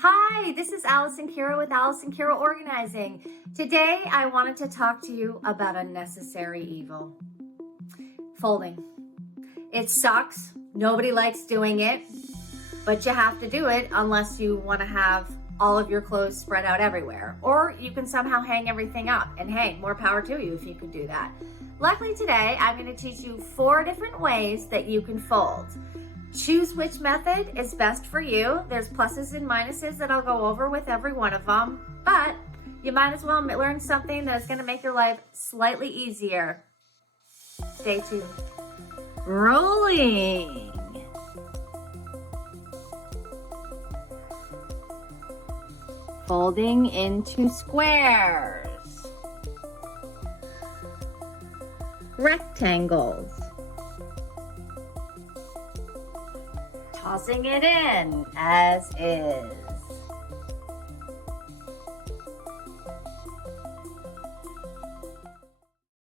Hi, this is Allison Kira with Allison Kira Organizing. Today, I wanted to talk to you about a necessary evil. Folding. It sucks. Nobody likes doing it, but you have to do it unless you want to have all of your clothes spread out everywhere. Or you can somehow hang everything up. And hey, more power to you if you could do that. Luckily today, I'm going to teach you 4 different ways that you can fold. Choose which method is best for you. There's pluses and minuses that I'll go over with every one of them, but you might as well learn something that is going to make your life slightly easier. Stay tuned. Rolling. Folding into squares. Rectangles. Tossing it in as is.